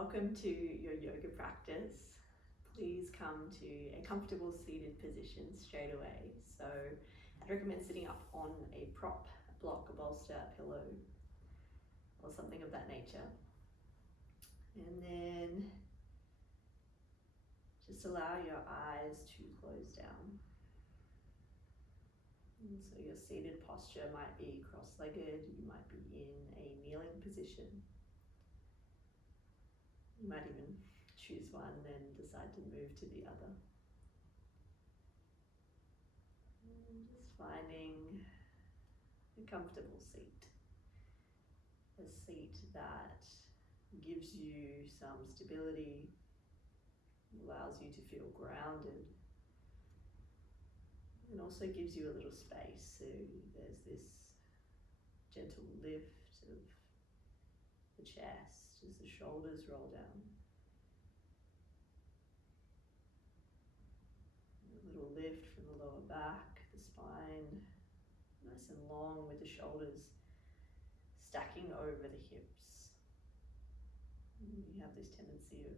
Welcome to your yoga practice. Please come to a comfortable seated position straight away. So I'd recommend sitting up on a prop, a block, a bolster, a pillow, or something of that nature. And then just allow your eyes to close down. And so your seated posture might be cross-legged, you might be in a kneeling position. You might even choose one and decide to move to the other. And just finding a comfortable seat. A seat that gives you some stability, allows you to feel grounded, and also gives you a little space. So there's this gentle lift of the chest as the shoulders roll down. A little lift from the lower back, the spine, nice and long with the shoulders stacking over the hips. You have this tendency of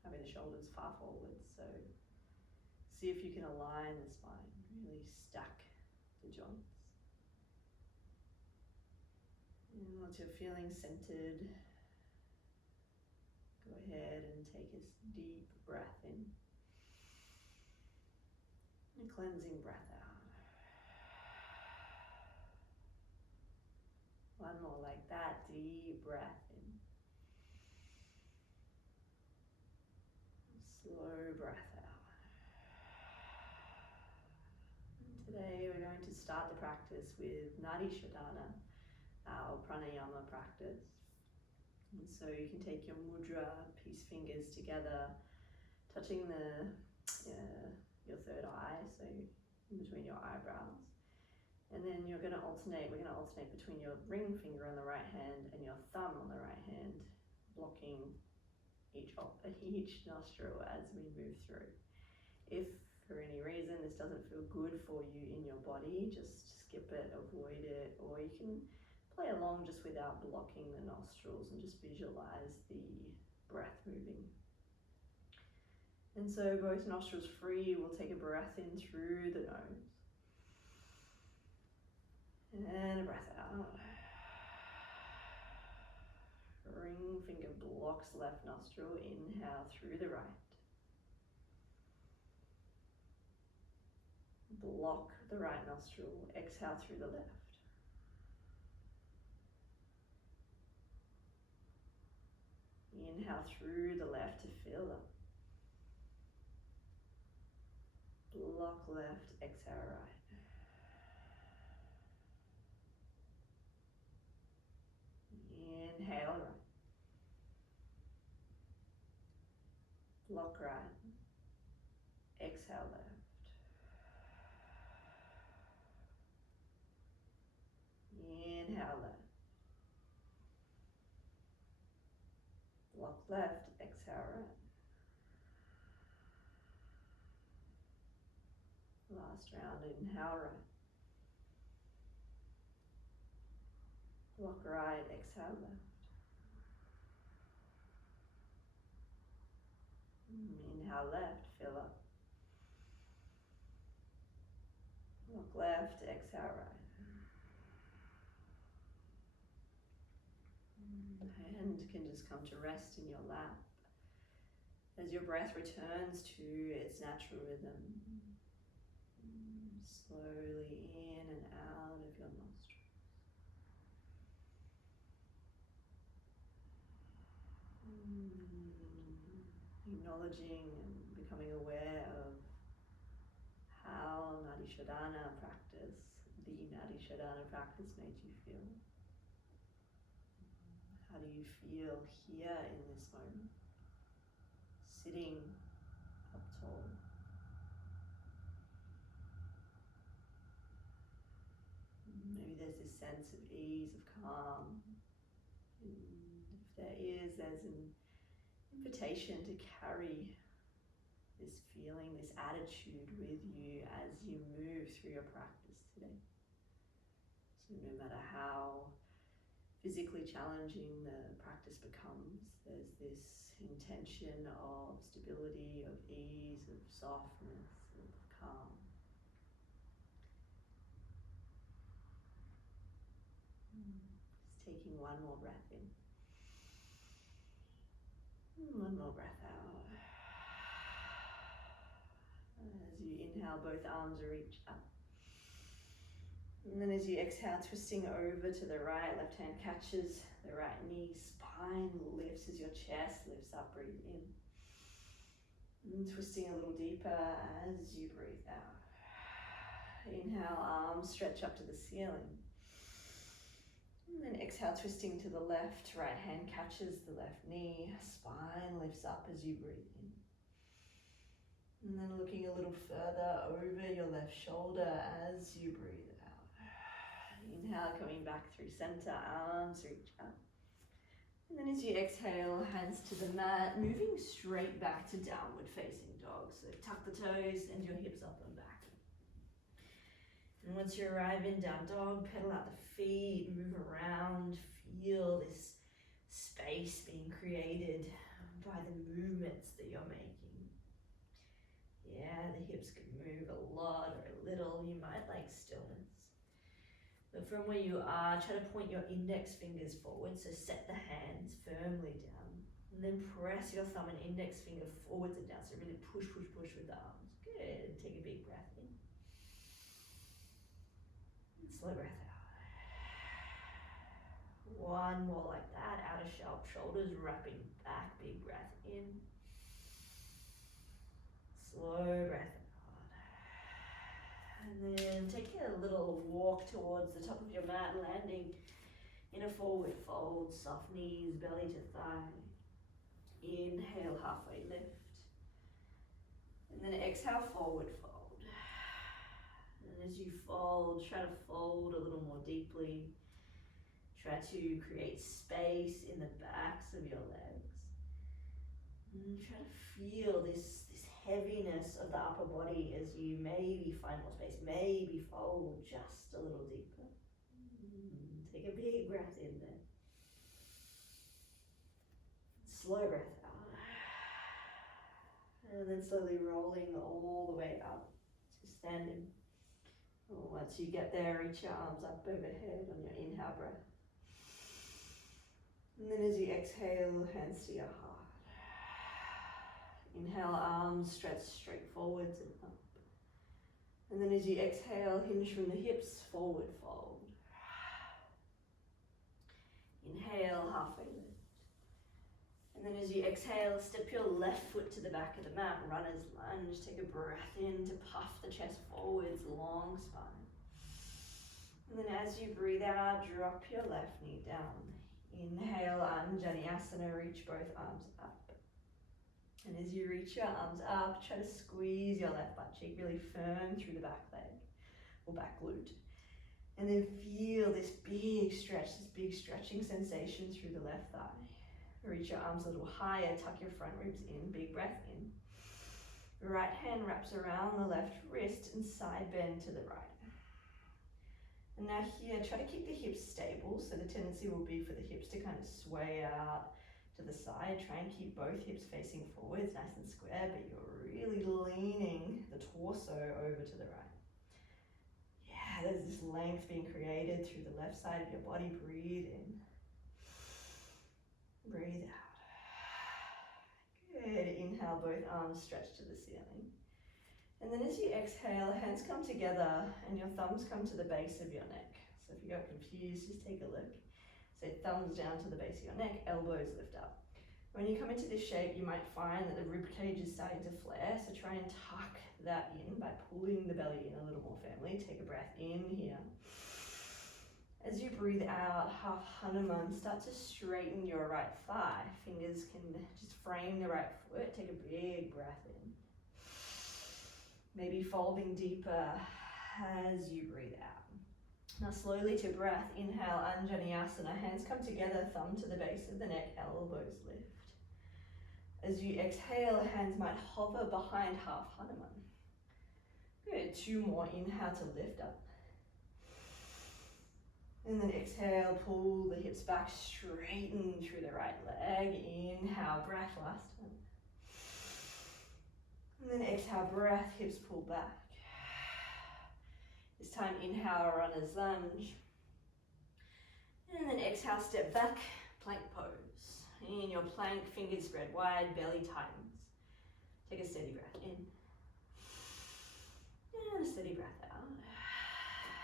having the shoulders far forward, so see if you can align the spine, really stack the joints. And once you're feeling centered, go ahead and take a deep breath in. And a cleansing breath out. One more like that, deep breath in. Slow breath out. And today we're going to start the practice with Nadi Shodhana, our pranayama practice. And so you can take your mudra, peace fingers together, touching your third eye, so in between your eyebrows. And then we're going to alternate between your ring finger on the right hand and your thumb on the right hand, blocking each nostril as we move through. If for any reason this doesn't feel good for you in your body, just skip it, avoid it, or you can play along just without blocking the nostrils and just visualize the breath moving. And so both nostrils free, we'll take a breath in through the nose. And a breath out. Ring finger blocks left nostril, inhale through the right. Block the right nostril, exhale through the left. Inhale through the left to fill up. Block left, exhale right. Inhale right. Block right. Exhale left. Inhale left. Block left, exhale right. Last round, inhale right. Block right, exhale left. Inhale left, fill up. Block left, exhale right. Hand can just come to rest in your lap as your breath returns to its natural rhythm. Slowly in and out of your nostrils. Acknowledging and becoming aware of how the Nadi Shodhana practice made you feel. How do you feel here in this moment? Sitting up tall. Maybe there's this sense of ease, of calm. And if there is, there's an invitation to carry this feeling, this attitude with you as you move through your practice today. So no matter how physically challenging the practice becomes, there's this intention of stability, of ease, of softness, of calm. Just taking one more breath in. One more breath out. As you inhale, both arms reach up. And then as you exhale, twisting over to the right, left hand catches the right knee, spine lifts as your chest lifts up, breathe in. And twisting a little deeper as you breathe out. Inhale, arms stretch up to the ceiling. And then exhale, twisting to the left, right hand catches the left knee, spine lifts up as you breathe in. And then looking a little further over your left shoulder as you breathe out. Inhale, coming back through center, arms reach up. And then as you exhale, hands to the mat, moving straight back to downward facing dog. So tuck the toes, send your hips up and back. And once you arrive in down dog, pedal out the feet, move around, feel this space being created by the movements that you're making. Yeah, the hips could move a lot or a little. You might like stillness. But from where you are, try to point your index fingers forward, so set the hands firmly down. And then press your thumb and index finger forwards and down, so really push, push, push with the arms. Good, take a big breath in. And slow breath out. One more like that, outer shoulders wrapping back, big breath in. Slow breath out. And then take a little walk towards the top of your mat, landing in a forward fold, soft knees, belly to thigh. Inhale, halfway lift. And then exhale, forward fold. And as you fold, try to fold a little more deeply. Try to create space in the backs of your legs. And try to feel this heaviness of the upper body as you maybe find more space, maybe fold just a little deeper. Take a big breath in there. Slow breath out. And then slowly rolling all the way up to standing. Once you get there, reach your arms up overhead on your inhale breath. And then as you exhale, hands to your heart. Inhale, arms stretch straight forwards and up. And then as you exhale, hinge from the hips, forward fold. Inhale, halfway lift. And then as you exhale, step your left foot to the back of the mat, runner's lunge. Take a breath in to puff the chest forwards, long spine. And then as you breathe out, drop your left knee down. Inhale, Vinyasa, reach both arms up. And as you reach your arms up, try to squeeze your left butt cheek really firm through the back leg or back glute. And then feel this big stretch, this big stretching sensation through the left thigh. Reach your arms a little higher, tuck your front ribs in, big breath in. Right hand wraps around the left wrist and side bend to the right. And now here, try to keep the hips stable, so the tendency will be for the hips to kind of sway out to the side. Try and keep both hips facing forwards, nice and square, but you're really leaning the torso over to the right. Yeah, there's this length being created through the left side of your body. Breathe in. Breathe out. Good. Inhale, both arms stretch to the ceiling. And then as you exhale, hands come together and your thumbs come to the base of your neck. So if you got confused, just take a look. So thumbs down to the base of your neck, elbows lift up. When you come into this shape, you might find that the rib cage is starting to flare, so try and tuck that in by pulling the belly in a little more firmly. Take a breath in here. As you breathe out, half Hanuman, start to straighten your right thigh. Fingers can just frame the right foot. Take a big breath in. Maybe folding deeper as you breathe out. Now slowly to breath, inhale, Vinyasa. Hands come together, thumb to the base of the neck, elbows lift. As you exhale, hands might hover behind half Hanuman. Good, 2 more. Inhale to lift up. And then exhale, pull the hips back, straighten through the right leg. Inhale, breath, last time. And then exhale, breath, hips pull back. This time, inhale, runner's lunge. And then exhale, step back, plank pose. In your plank, fingers spread wide, belly tightens. Take a steady breath in. And a steady breath out.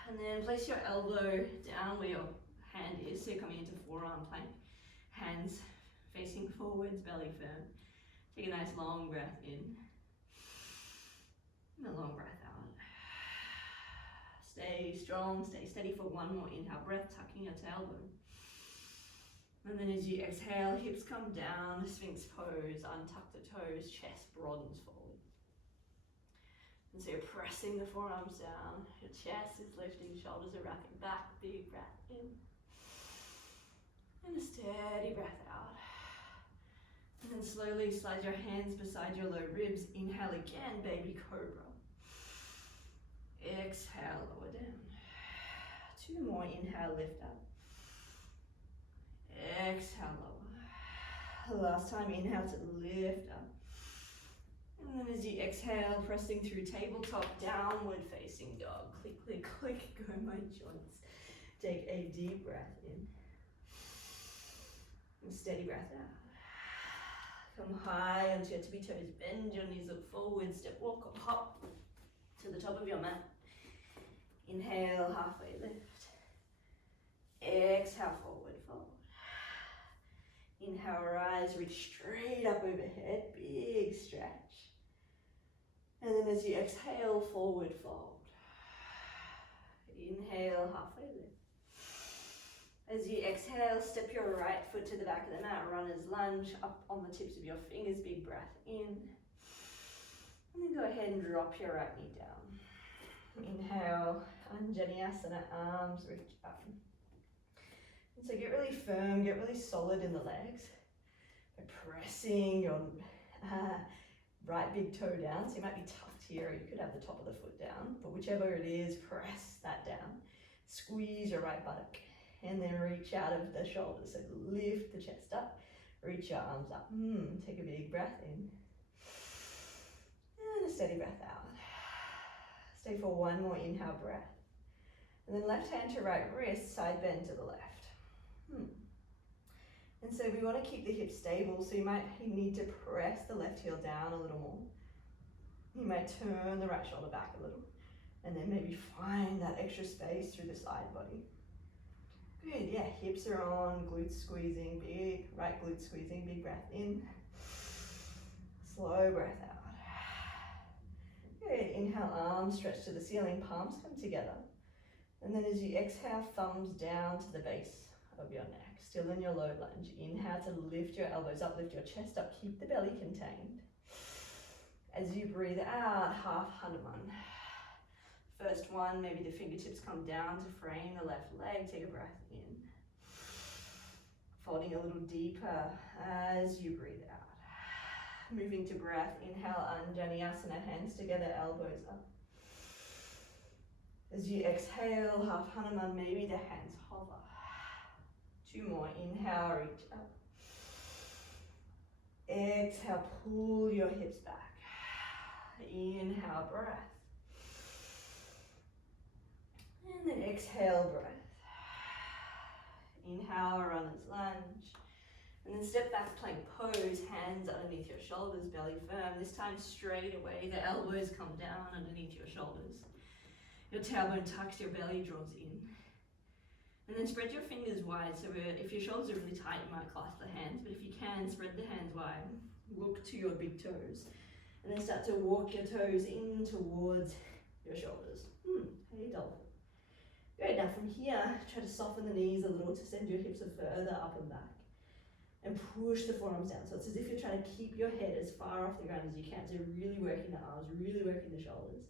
And then place your elbow down where your hand is. So you're coming into forearm plank. Hands facing forwards, belly firm. Take a nice long breath in. And a long breath out. Stay strong, stay steady for one more inhale. Breath, tucking your tailbone. And then as you exhale, hips come down, Sphinx pose, untuck the toes, chest broadens forward. And so you're pressing the forearms down, your chest is lifting, shoulders are wrapping back, big breath in. And a steady breath out. And then slowly slide your hands beside your low ribs. Inhale again, baby cobra. Exhale, lower down. 2 more, inhale, lift up. Exhale, lower. Last time, inhale to lift up. And then as you exhale, pressing through tabletop, downward facing dog. Click, click, click, go my joints. Take a deep breath in. And steady breath out. Come high onto your tippy toes, bend your knees, look forward, step, walk, or hop to the top of your mat. Inhale, halfway lift. Exhale, forward fold. Inhale, rise, reach straight up overhead, big stretch. And then as you exhale, forward fold. Inhale, halfway lift. As you exhale, step your right foot to the back of the mat, runner's lunge, up on the tips of your fingers, big breath in. And then go ahead and drop your right knee down. Inhale, Vinyasa, arms reach up. And so get really firm, get really solid in the legs. By pressing your right big toe down. So you might be tucked here, or you could have the top of the foot down, but whichever it is, press that down. Squeeze your right buttock. And then reach out of the shoulders. So lift the chest up, reach your arms up. Take a big breath in. And a steady breath out. Stay for one more inhale breath. And then left hand to right wrist, side bend to the left. And so we want to keep the hips stable, so you might need to press the left heel down a little more. You might turn the right shoulder back a little. And then maybe find that extra space through the side body. Good, yeah, hips are on, glutes squeezing, big, right glute squeezing, big breath in. Slow breath out. Good, inhale, arms stretch to the ceiling, palms come together. And then as you exhale, thumbs down to the base of your neck. Still in your low lunge. Inhale to lift your elbows up, lift your chest up, keep the belly contained. As you breathe out, half Hanuman. First one, maybe the fingertips come down to frame the left leg. Take a breath in. Folding a little deeper as you breathe out. Moving to breath, inhale, Vinyasa, hands together, elbows up. As you exhale, half Hanuman, maybe the hands hover. 2 more, inhale, reach up. Exhale, pull your hips back. Inhale, breath. And then exhale, breath. Inhale, runner's lunge. And then step back, plank pose, hands underneath your shoulders, belly firm. This time straight away, the elbows come down underneath your shoulders. Your tailbone tucks, your belly draws in. And then spread your fingers wide. So if your shoulders are really tight, you might clasp the hands, but if you can, spread the hands wide. Look to your big toes. And then start to walk your toes in towards your shoulders. Hey, dolphin. Great, now from here, try to soften the knees a little to send your hips further up and back. And push the forearms down. So it's as if you're trying to keep your head as far off the ground as you can. So really working the arms, really working the shoulders.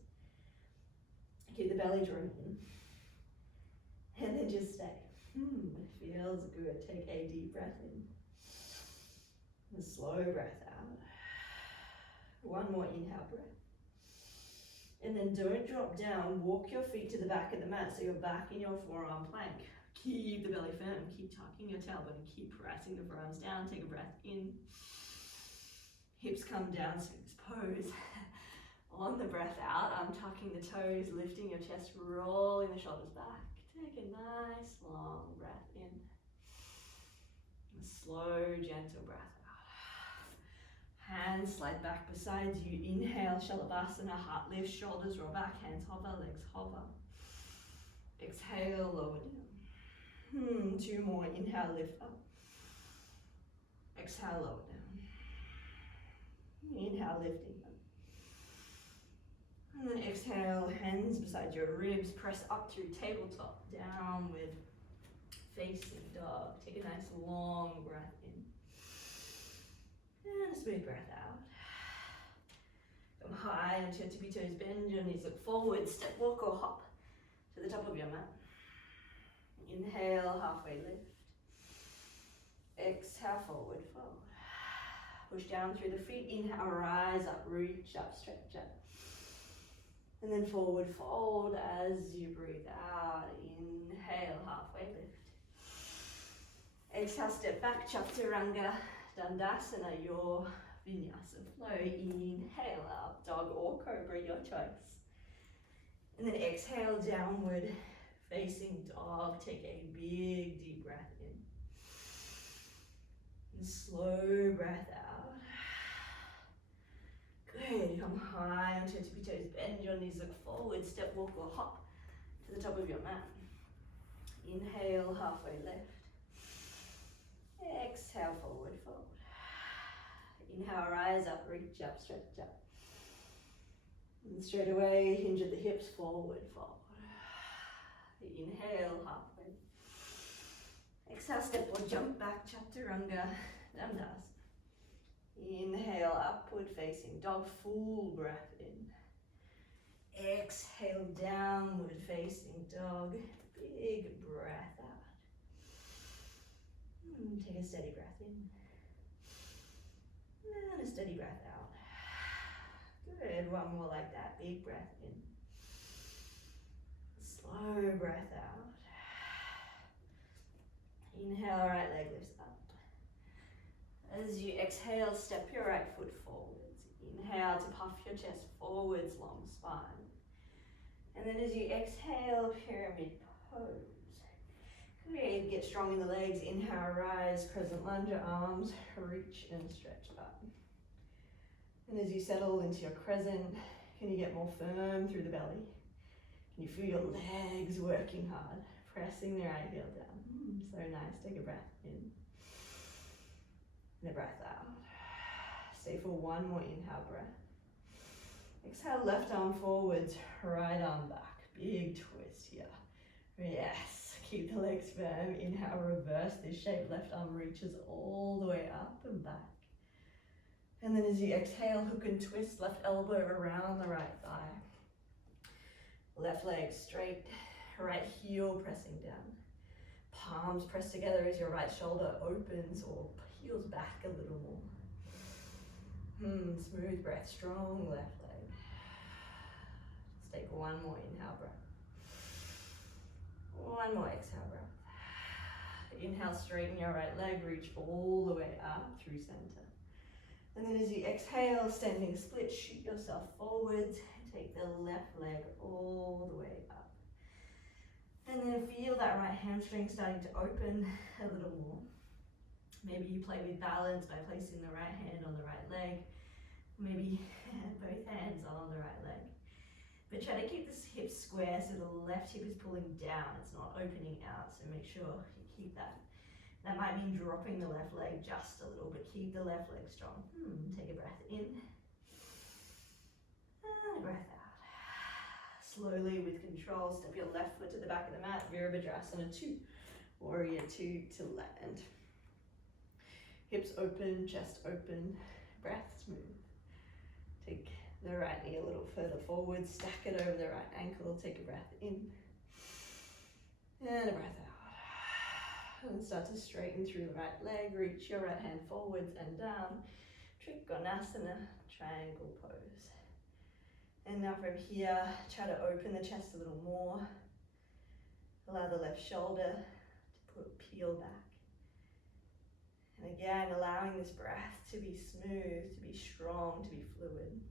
Keep the belly drawing in. And then just stay. It feels good. Take a deep breath in. And a slow breath out. One more inhale breath. And then don't drop down. Walk your feet to the back of the mat so you're back in your forearm plank. Keep the belly firm, keep tucking your tailbone, keep pressing the forearms down. Take a breath in. Hips come down, Sphinx pose. On the breath out, untucking the toes, lifting your chest, rolling the shoulders back. Take a nice long breath in. A slow, gentle breath out. Hands slide back beside you. Inhale, Shalabhasana, heart lifts, shoulders roll back, hands hover, legs hover. Exhale, lower down. 2 more. Inhale, lift up. Exhale, lower down. Inhale, lifting up. And then exhale, hands beside your ribs, press up through tabletop, downward facing dog. Take a nice long breath in. And a smooth breath out. Come high onto your tippy toes, bend your knees, look forward, step, walk or hop to the top of your mat. Inhale, halfway lift. Exhale, forward fold. Push down through the feet. Inhale, rise up, reach up, stretch up. And then forward fold as you breathe out. Inhale, halfway lift. Exhale, step back, Chaturanga, Dandasana, your Vinyasa flow. Inhale up, dog or cobra, your choice. And then exhale, downward facing dog. Take a big deep breath in. And slow breath out. Good, come high onto your tippy toes, bend your knees, look forward, step, walk or hop to the top of your mat. Inhale, halfway lift. Exhale, forward fold. Inhale, rise up, reach up, stretch up. And straight away, hinge at the hips, forward fold. Inhale, halfway. Exhale, step or jump back, Chaturanga, Dandasana. Inhale, upward facing dog, full breath in. Exhale, downward facing dog, big breath out. Take a steady breath in. And a steady breath out. Good, one more like that, big breath in. Slow breath out. Inhale, right leg lifts up. As you exhale, step your right foot forwards. Inhale to puff your chest forwards, long spine. And then as you exhale, pyramid pose. Good, get strong in the legs. Inhale, rise, crescent lunge, your arms, reach and stretch up. And as you settle into your crescent, can you get more firm through the belly? Can you feel your legs working hard, pressing the right heel down? So nice, take a breath in. And a breath out. Stay for one more inhale breath. Exhale, left arm forwards, right arm back. Big twist here. Yes, keep the legs firm. Inhale, reverse this shape. Left arm reaches all the way up and back. And then as you exhale, hook and twist, left elbow around the right thigh. Left leg straight, right heel pressing down. Palms pressed together as your right shoulder opens or peels back a little more. Smooth breath, strong left leg. Let's take one more inhale breath. One more exhale breath. Inhale, straighten your right leg, reach all the way up through center. And then as you exhale, standing split, shoot yourself forwards. Take the left leg all the way up. And then feel that right hamstring starting to open a little more. Maybe you play with balance by placing the right hand on the right leg. Maybe both hands on the right leg. But try to keep the hips square so the left hip is pulling down. It's not opening out, so make sure you keep that. That might mean dropping the left leg just a little, but keep the left leg strong. Take a breath in. And a breath out. Slowly with control, step your left foot to the back of the mat. Virabhadrasana 2. Warrior 2 to land. Hips open, chest open, breath smooth. Take the right knee a little further forward, stack it over the right ankle, take a breath in. And a breath out. And start to straighten through the right leg, reach your right hand forwards and down. Trikonasana, triangle pose. And now from here, try to open the chest a little more. Allow the left shoulder peel back. And again, allowing this breath to be smooth, to be strong, to be fluid.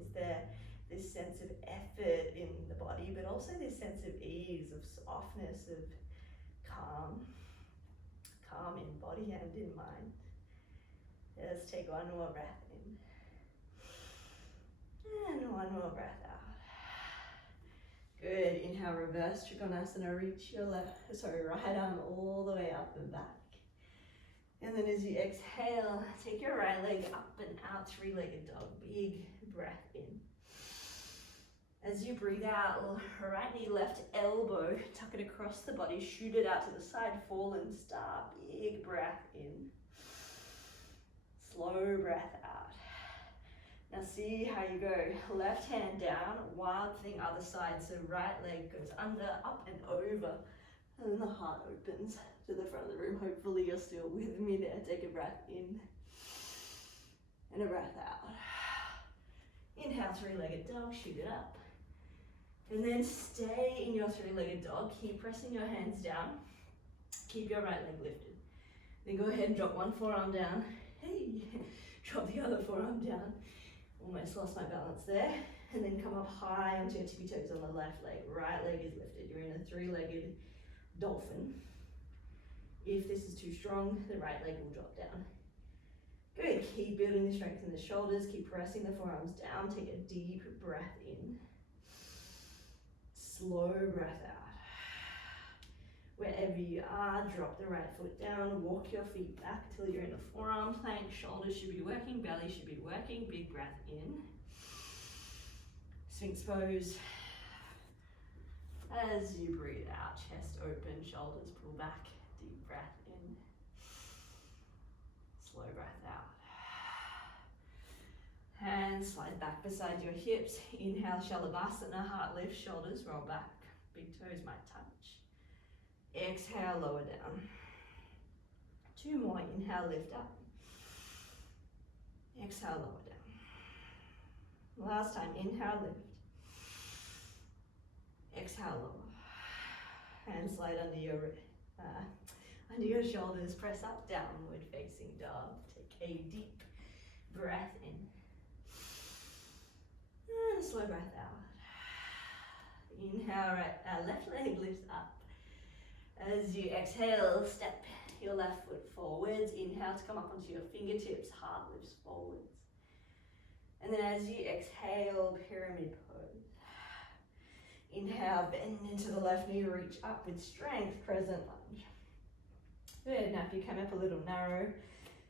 Is there this sense of effort in the body, but also this sense of ease, of softness, of calm in body and in mind. Let's take one more breath in. And one more breath out. Good. Inhale, reverse Trikonasana. Reach your right arm all the way up and back. And then as you exhale, take your right leg up and out, three-legged dog. Big breath in. As you breathe out, right knee, left elbow, tuck it across the body, shoot it out to the side, fallen star. Big breath in. Slow breath out. Now see how you go. Left hand down, wild thing other side. So right leg goes under, up and over. And then the heart opens to the front of the room. Hopefully you're still with me there. Take a breath in and a breath out. Inhale, three-legged dog, shoot it up. And then stay in your three-legged dog. Keep pressing your hands down. Keep your right leg lifted. Then go ahead and drop one forearm down. Hey, drop the other forearm down. Almost lost my balance there. And then come up high onto your tippy toes on the left leg. Right leg is lifted. You're in a three-legged dolphin. If this is too strong, the right leg will drop down. Good. Keep building the strength in the shoulders. Keep pressing the forearms down. Take a deep breath in. Slow breath out. Wherever you are, drop the right foot down. Walk your feet back till you're in a forearm plank. Shoulders should be working. Belly should be working. Big breath in. Sphinx pose. As you breathe out, chest open, shoulders pull back. Deep breath in. Slow breath out. Hands slide back beside your hips. Inhale, Shalabhasana, heart lift, shoulders roll back. Big toes might touch. Exhale, lower down. Two more. Inhale, lift up. Exhale, lower down. Last time. Inhale, lift. Exhale, lower. Hands slide under your shoulders. Press up, downward facing dog. Take a deep breath in. And slow breath out. Inhale, left leg lifts up. As you exhale, step your left foot forwards. Inhale to come up onto your fingertips. Heart lifts forwards. And then as you exhale, pyramid pose. Inhale, bend into the left knee, reach up with strength, crescent lunge. Good. Now if you come up a little narrow,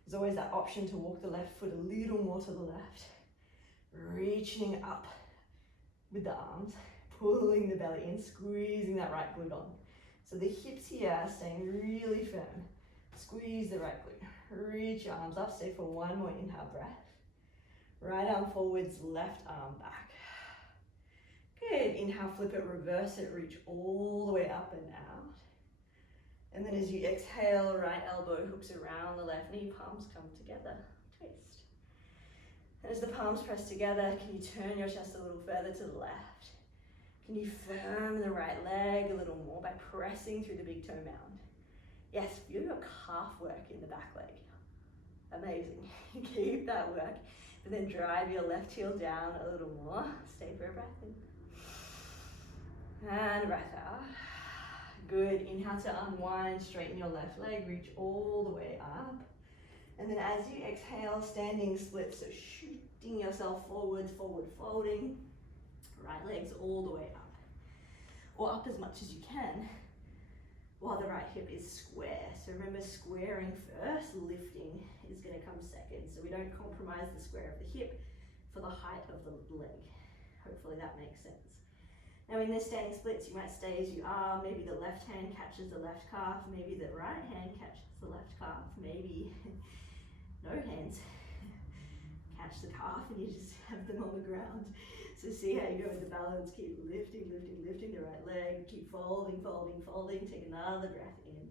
there's always that option to walk the left foot a little more to the left. Reaching up with the arms, pulling the belly in, squeezing that right glute on. So the hips here are staying really firm. Squeeze the right glute. Reach your arms up. Stay for one more inhale breath. Right arm forwards, left arm back. Good. Inhale, flip it, reverse it, reach all the way up and out. And then as you exhale, right elbow hooks around the left knee, palms come together. Twist. And as the palms press together, can you turn your chest a little further to the left? Can you firm the right leg a little more by pressing through the big toe mound? Yes, feel your calf work in the back leg. Amazing. Keep that work. But then drive your left heel down a little more. Stay for a breath in. And breath out. Good. Inhale to unwind, straighten your left leg, reach all the way up. And then as you exhale, standing split, so shooting yourself forwards, forward folding. Right leg's all the way up. Or up as much as you can, while the right hip is square. So remember, squaring first, lifting is going to come second. So we don't compromise the square of the hip for the height of the leg. Hopefully that makes sense. Now in the standing splits, you might stay as you are. Maybe the left hand catches the left calf. Maybe the right hand catches the left calf. Maybe no hands catch the calf and you just have them on the ground. So see how you go with the balance. Keep lifting, lifting, lifting the right leg. Keep folding, folding, folding. Take another breath in.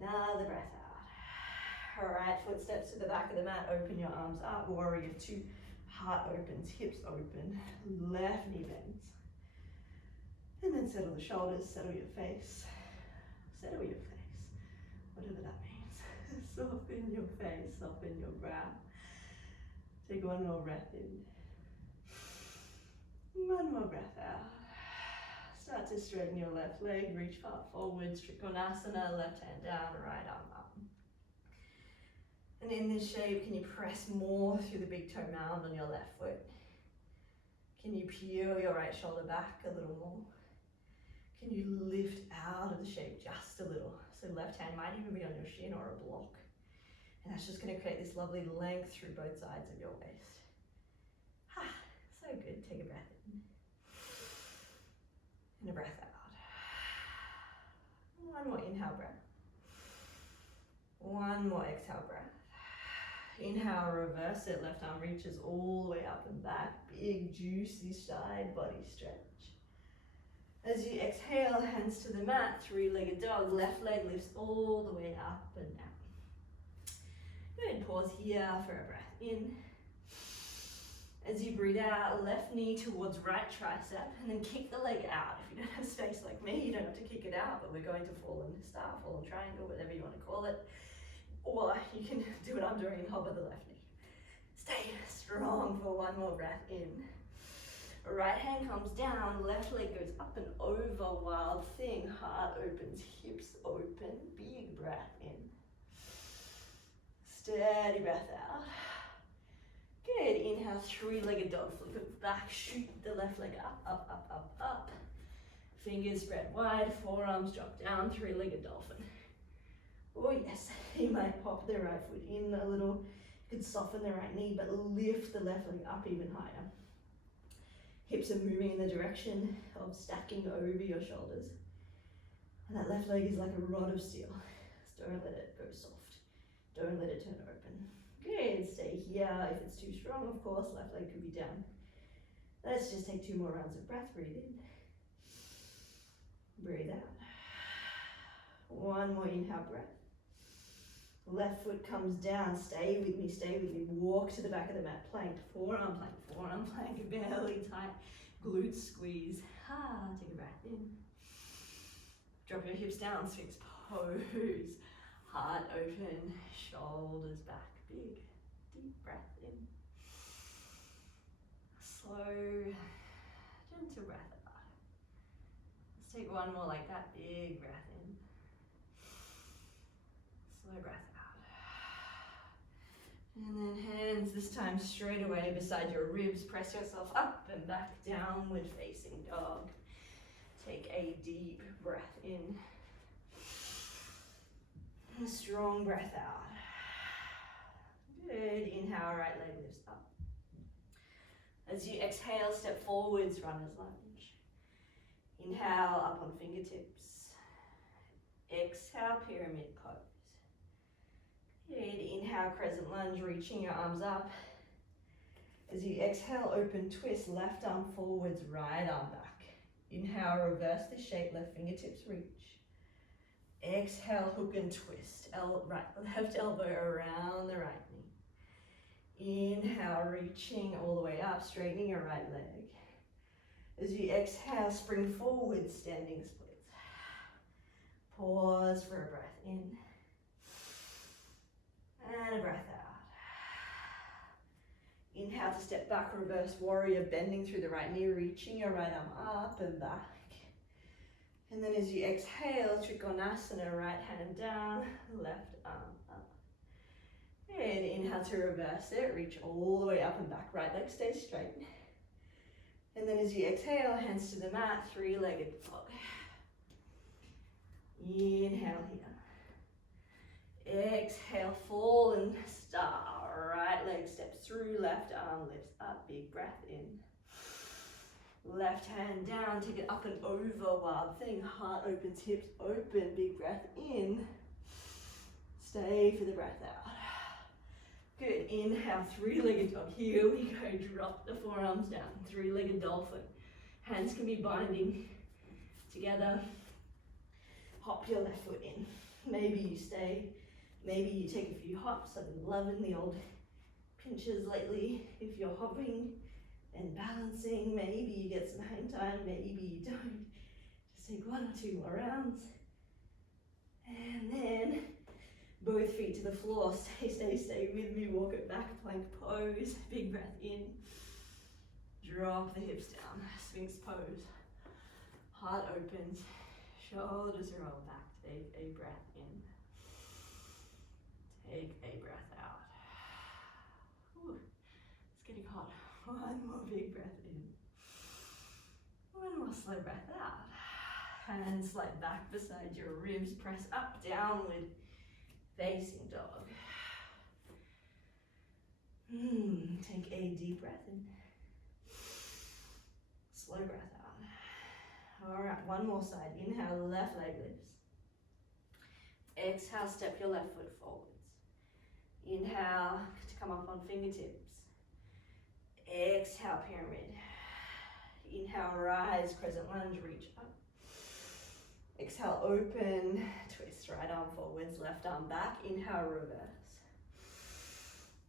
Another breath out. All right, footsteps to the back of the mat. Open your arms up. Warrior two. Heart opens, hips open. Left knee bends. And then settle the shoulders, settle your face. Settle your face, whatever that means. Soften your face, soften your brow. Take one more breath in. One more breath out. Start to straighten your left leg, reach far forwards, Trikonasana, left hand down, right arm up. And in this shape, can you press more through the big toe mound on your left foot? Can you peel your right shoulder back a little more? Can you lift out of the shape just a little? So left hand might even be on your shin or a block. And that's just going to create this lovely length through both sides of your waist. So good. Take a breath in. And a breath out. One more inhale breath. One more exhale breath. Inhale, reverse it. Left arm reaches all the way up and back. Big, juicy side body stretch. As you exhale, hands to the mat, three-legged dog. Left leg lifts all the way up and down. Good. Pause here for a breath in. As you breathe out, left knee towards right tricep, and then kick the leg out. If you don't have space like me, you don't have to kick it out, but we're going to fallen star, fallen triangle, whatever you want to call it. Or you can do what I'm doing and hover the left knee. Stay strong for one more breath in. Right hand comes down, left leg goes up and over, wild thing. Heart opens, hips open, big breath in. Steady breath out. Good, inhale, three-legged dog, flip it back, shoot the left leg up, up, up, up, up. Fingers spread wide, forearms drop down, three-legged dolphin. Oh yes, you might pop the right foot in a little. You could soften the right knee, but lift the left leg up even higher. Hips are moving in the direction of stacking over your shoulders. And that left leg is like a rod of steel. So don't let it go soft. Don't let it turn open. Good, stay here. If it's too strong, of course, left leg could be down. Let's just take 2 more rounds of breath. Breathe in. Breathe out. One more inhale breath. Left foot comes down. Stay with me, stay with me. Walk to the back of the mat. Plank, forearm plank, belly tight. Glutes squeeze. Take a breath in. Drop your hips down, Sphinx pose. Heart open, shoulders back. Big, deep breath in. Slow, gentle breath out. Let's take one more like that. Big breath in. Slow breath out. And then hands this time straight away beside your ribs. Press yourself up and back, downward facing dog. Take a deep breath in. And a strong breath out. Good. Inhale, right leg lifts up. As you exhale, step forwards, runner's lunge. Inhale, up on fingertips. Exhale, pyramid pose. Good. Inhale, crescent lunge, reaching your arms up. As you exhale, open twist, left arm forwards, right arm back. Inhale, reverse the shape, left fingertips reach. Exhale, hook and twist, left elbow around the right knee. Inhale, reaching all the way up, straightening your right leg. As you exhale, spring forward, standing splits. Pause for a breath in. And a breath out. Inhale to step back, reverse warrior, bending through the right knee, reaching your right arm up and back. And then as you exhale, Trikonasana, right hand down, left arm up. Good, inhale to reverse it, reach all the way up and back, right leg stays straight. And then as you exhale, hands to the mat, three-legged dog. Inhale here. Exhale, fallen star, right leg steps through, left arm lifts up, big breath in. Left hand down, take it up and over, wild thing. Heart opens, hips open, big breath in. Stay for the breath out. Good, inhale, three-legged dog. Here we go, drop the forearms down. Three-legged dolphin. Hands can be binding together. Hop your left foot in. Maybe you stay, maybe you take a few hops. I've been loving the old pinches lately. If you're hopping and balancing, maybe you get some hang time, maybe you don't. take 1 or 2 more rounds. And then both feet to the floor. Stay with me. Walk it back, plank pose. Big breath in. Drop the hips down. Sphinx pose. Heart opens. Shoulders roll back. Take a breath in. Take a breath out. Ooh, it's getting hot. 1 more big breath in. 1 more slow breath out. Hands slide back beside your ribs. Press up, downward facing dog. Take a deep breath in. Slow breath out. All right, 1 more side. Inhale, left leg lifts. Exhale, step your left foot forwards. Inhale to come up on fingertips. Exhale, pyramid. Inhale, rise, crescent lunge, reach up. Exhale, open, twist, right arm forwards, left arm back. Inhale, reverse.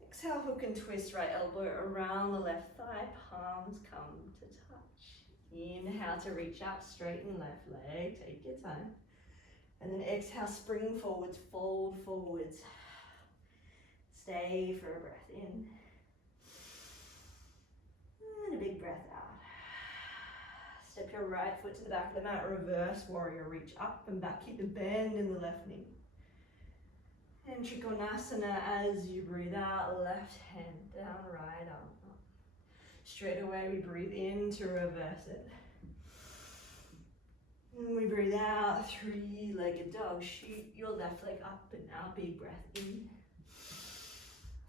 Exhale, hook and twist, right elbow around the left thigh, palms come to touch. Inhale to reach out, straighten left leg, take your time. And then exhale, spring forwards, fold forwards. Stay for a breath in. And a big breath out. Step your right foot to the back of the mat, reverse warrior, reach up and back, keep the bend in the left knee. And Trikonasana as you breathe out, left hand down, right arm up. Straight away we breathe in to reverse it. And we breathe out, 3-legged dog, shoot your left leg up and out, big breath in.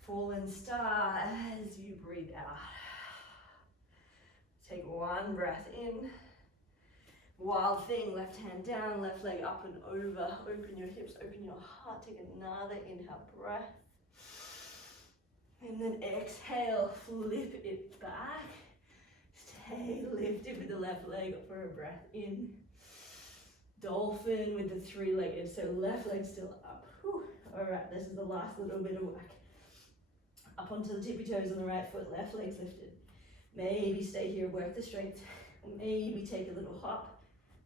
Fallen star as you breathe out. Take 1 breath in. Wild thing, left hand down, left leg up and over. Open your hips, open your heart. Take another inhale breath. And then exhale, flip it back. Stay lifted with the left leg for a breath in. Dolphin with the 3-legged, so left leg still up. Whew. All right, this is the last little bit of work. Up onto the tippy toes on the right foot, left leg's lifted. Maybe stay here, work the strength. Maybe take a little hop,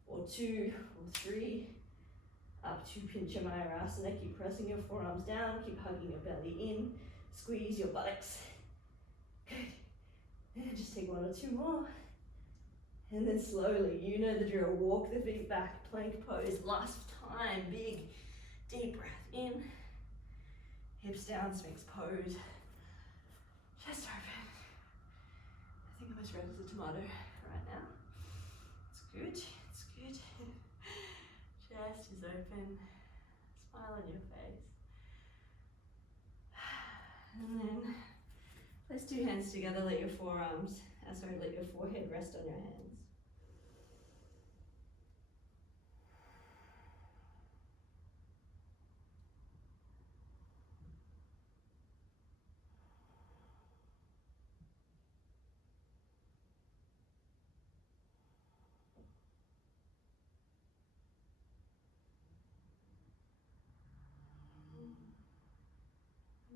or 2 or 3. Up to Pincha Mayurasana. Keep pressing your forearms down, keep hugging your belly in. Squeeze your buttocks. Good. And just take 1 or 2 more. And then slowly, you know the drill, walk the feet back, plank pose. Last time, big, deep breath in. Hips down, Sphinx pose. Chest open. I think I'm as red as a tomato right now. It's good, it's good. Chest is open. Smile on your face. And then place 2 hands together, let your forearms, let your forehead rest on your hands.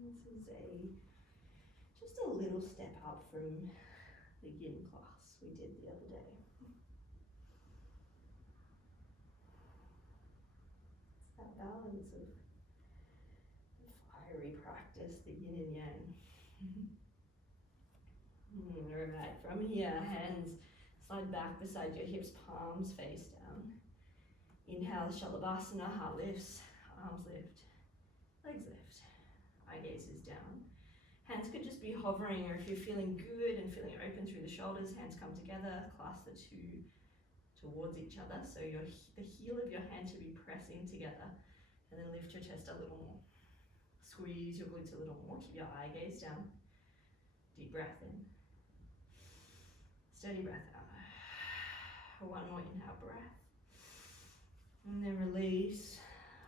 This is just a little step up from the yin class we did the other day. It's that balance of fiery practice, the yin and yang. Alright, from here, hands slide back beside your hips, palms face down. Inhale, Shalabhasana, heart lifts, arms lift, legs lift. Eye gaze is down. Hands could just be hovering, or if you're feeling good and feeling open through the shoulders, hands come together, clasp the 2 towards each other. So the heel of your hand should be pressing together. And then lift your chest a little more. Squeeze your glutes a little more. Keep your eye gaze down. Deep breath in. Steady breath out. 1 more inhale breath. And then release.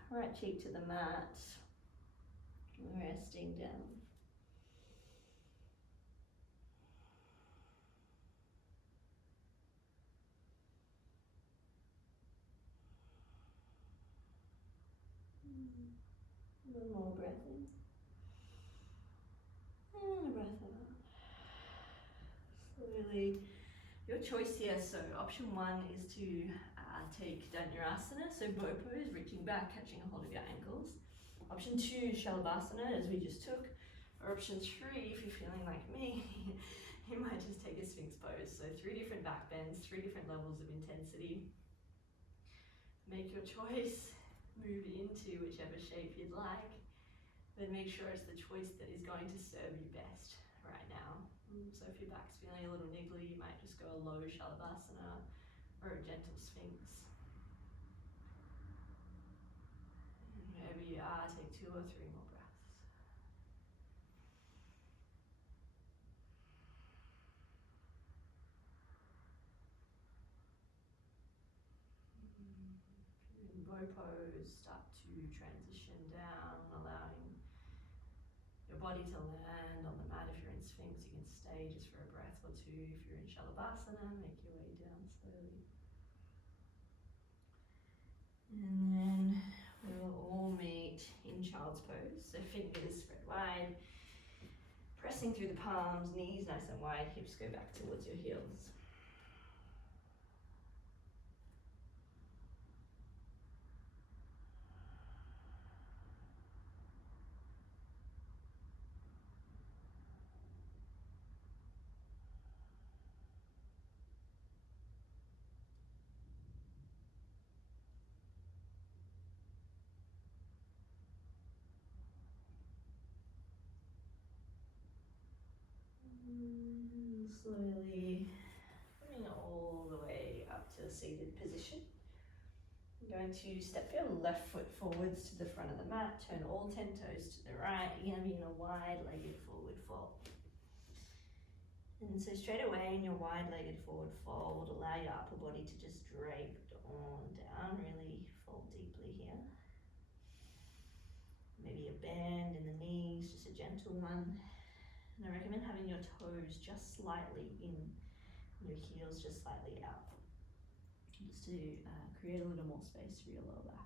Right cheek to the mat. Resting down. One more breath in. And a breath out. Slowly, your choice here. So option 1 is to take Danyarasana, so bow pose, reaching back, catching a hold of your ankles. Option 2, Shalabhasana, as we just took. Or option 3, if you're feeling like me, you might just take a Sphinx pose. So 3 different back bends, 3 different levels of intensity. Make your choice, move into whichever shape you'd like, but make sure it's the choice that is going to serve you best right now. So if your back's feeling a little niggly, you might just go a low Shalabhasana or a gentle Sphinx. And wherever you are, take 2 or 3 more breaths. In bow pose, start to transition down, allowing your body to land on the mat. If you're in Sphinx, you can stay just for a breath or 2. If you're in Shalabhasana, make your way down slowly. And then we will all meet in child's pose. So fingers spread wide, pressing through the palms, knees nice and wide, hips go back towards your heels. Slowly coming all the way up to a seated position. You're going to step your left foot forwards to the front of the mat, turn all 10 toes to the right. You're going to be in a wide-legged forward fold. And so straight away in your wide-legged forward fold, allow your upper body to just drape on down, really fold deeply here. Maybe a bend in the knees, just a gentle one. And I recommend having your toes just slightly in, your heels just slightly out, just to create a little more space for your lower back.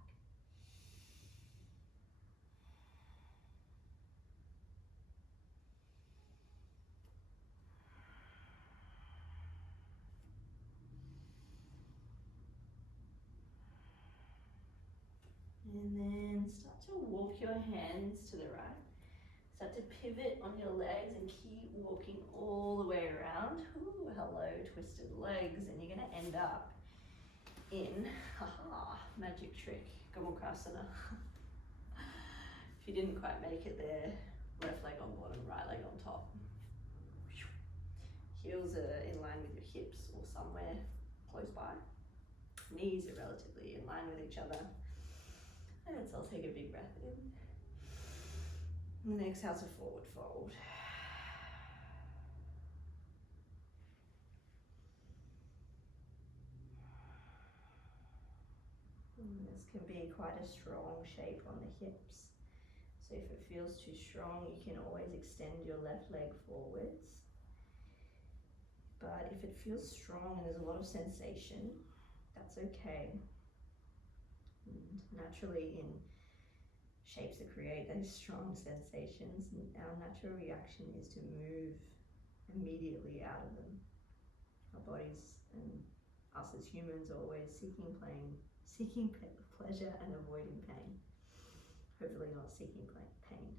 And then start to walk your hands to the right. Start to pivot on your legs and keep walking all the way around. Ooh, hello, twisted legs. And you're going to end up in, magic trick, Gomukhasana. If you didn't quite make it there, left leg on bottom, right leg on top. Heels are in line with your hips or somewhere close by. Knees are relatively in line with each other. And so I'll take a big breath in. And then exhale to forward fold. And this can be quite a strong shape on the hips. So if it feels too strong, you can always extend your left leg forwards. But if it feels strong and there's a lot of sensation, that's okay. And naturally in shapes that create those strong sensations, our natural reaction is to move immediately out of them. Our bodies and us as humans are always seeking pleasure and avoiding pain. Hopefully not seeking pain.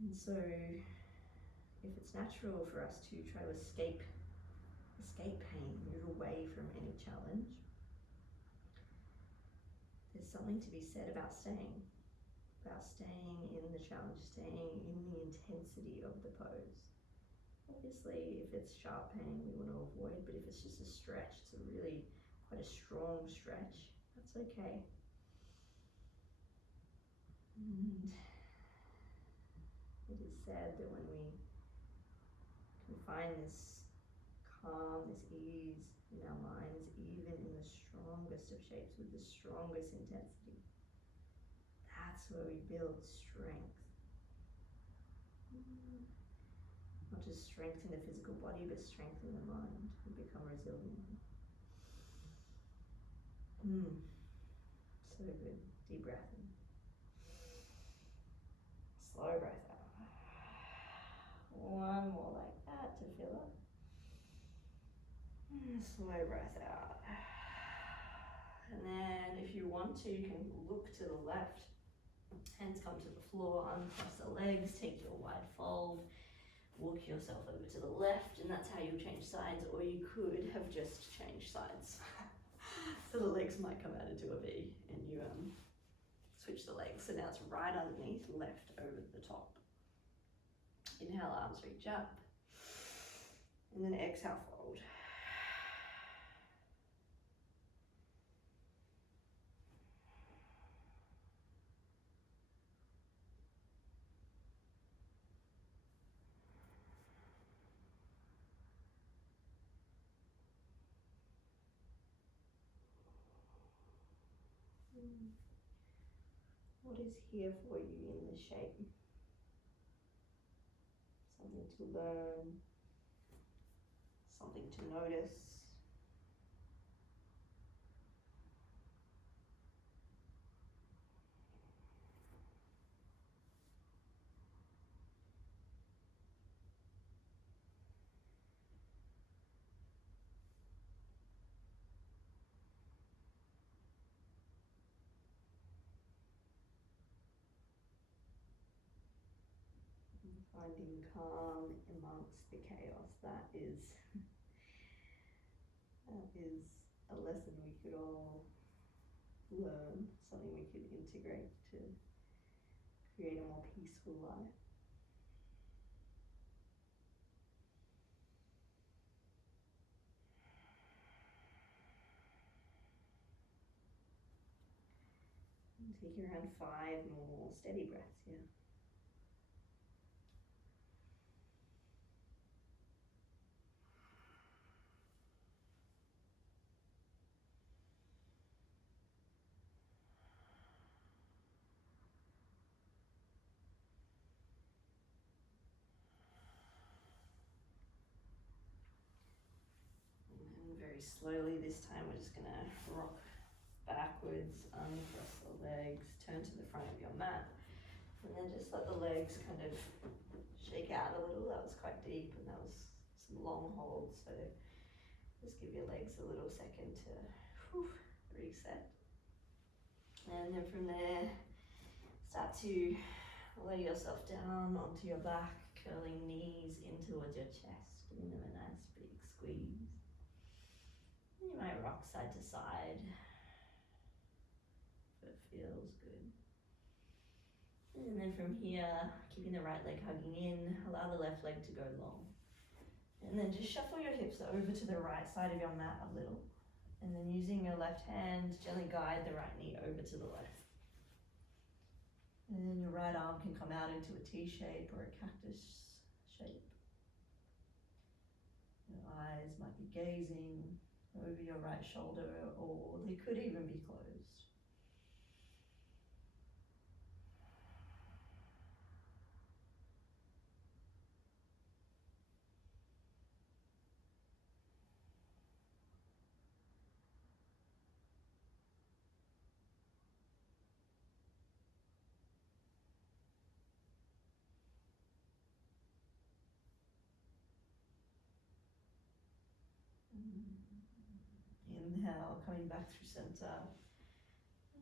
And so if it's natural for us to try to escape pain, move away from any challenge, there's something to be said about staying in the challenge, staying in the intensity of the pose. Obviously, if it's sharp pain, we want to avoid, but if it's just a stretch, it's a really quite a strong stretch, that's okay. And it is said that when we can find this calm, this ease in our minds, even in the strongest of shapes, with the strongest intensity, that's where we build strength. Not just strength in the physical body, but strength in the mind. We become resilient. So good. Deep breath in. Slow breath out. One more like that to fill up. Slow breath out. And then if you want to, you can look to the left. Hands come to the floor, uncross the legs, take your wide fold, walk yourself over to the left, and that's how you'll change sides, or you could have just changed sides. So the legs might come out into a V, and you switch the legs. So now it's right underneath, left over the top. Inhale, arms reach up, and then exhale, fold. What is here for you in the shape? Something to learn, something to notice. Finding calm amongst the chaos. That is a lesson we could all learn, something we could integrate to create a more peaceful life. And take around 5 more steady breaths here. Very slowly this time we're just going to rock backwards, uncross the legs, turn to the front of your mat, and then just let the legs kind of shake out a little. That was quite deep and that was some long holds, so just give your legs a little second to reset. And then from there, start to lay yourself down onto your back, curling knees in towards your chest, giving them a nice big squeeze. You might rock side to side if it feels good. And then from here, keeping the right leg hugging in, allow the left leg to go long. And then just shuffle your hips over to the right side of your mat a little. And then using your left hand, gently guide the right knee over to the left. And then your right arm can come out into a T shape or a cactus shape. Your eyes might be gazing over your right shoulder, or they could even be closed. Inhale, coming back through center.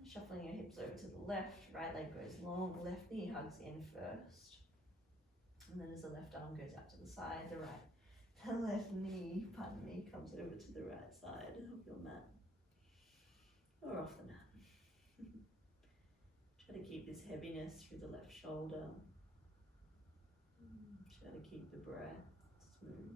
Shuffling your hips over to the left, right leg goes long, left knee hugs in first. And then as the left arm goes out to the side, the left knee, comes over to the right side of your mat. Or off the mat. Try to keep this heaviness through the left shoulder. Try to keep the breath smooth.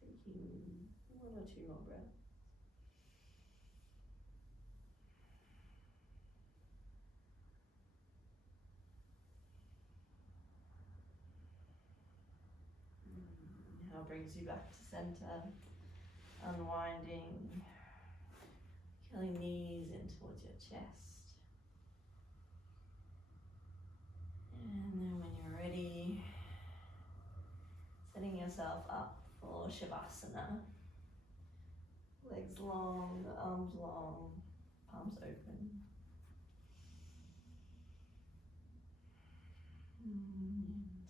Just taking 1 or 2 more breaths. Now brings you back to center, unwinding, curling knees in towards your chest. And then when you're ready, Setting yourself up for Shavasana. Legs long, arms long, palms open.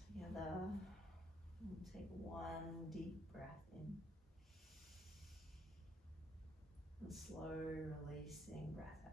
Together, and take one deep breath in. And slow releasing breath out.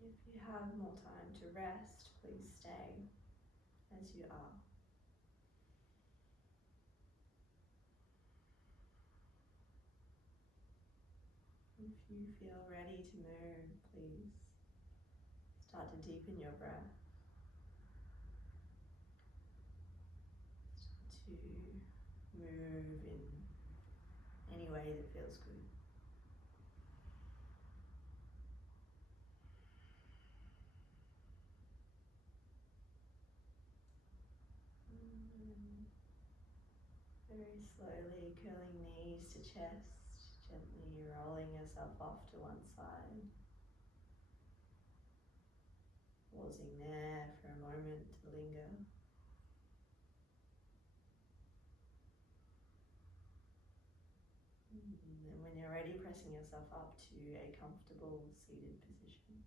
If you have more time to rest, please stay as you are. If you feel ready to move, please start to deepen your breath. Start to move in any way that feels good. Very slowly curling knees to chest, gently rolling yourself off to one side. Pausing there for a moment to linger. And when you're ready, pressing yourself up to a comfortable seated position.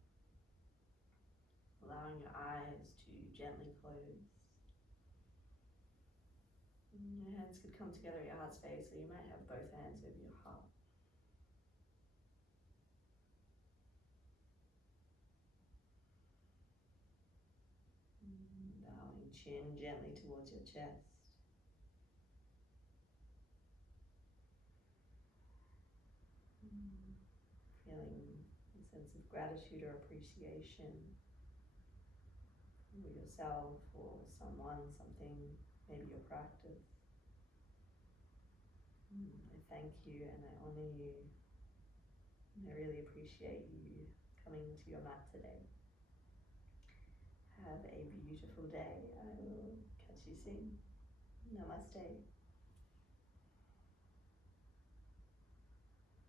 Allowing your eyes to gently close. And your hands could come together at your heart space, or you might have both hands over your heart. Bowing chin gently towards your chest. Feeling a sense of gratitude or appreciation for yourself or someone, something, maybe your practice. I thank you and I honor you, and I really appreciate you coming to your mat today. Have a beautiful day. I will catch you soon. Namaste.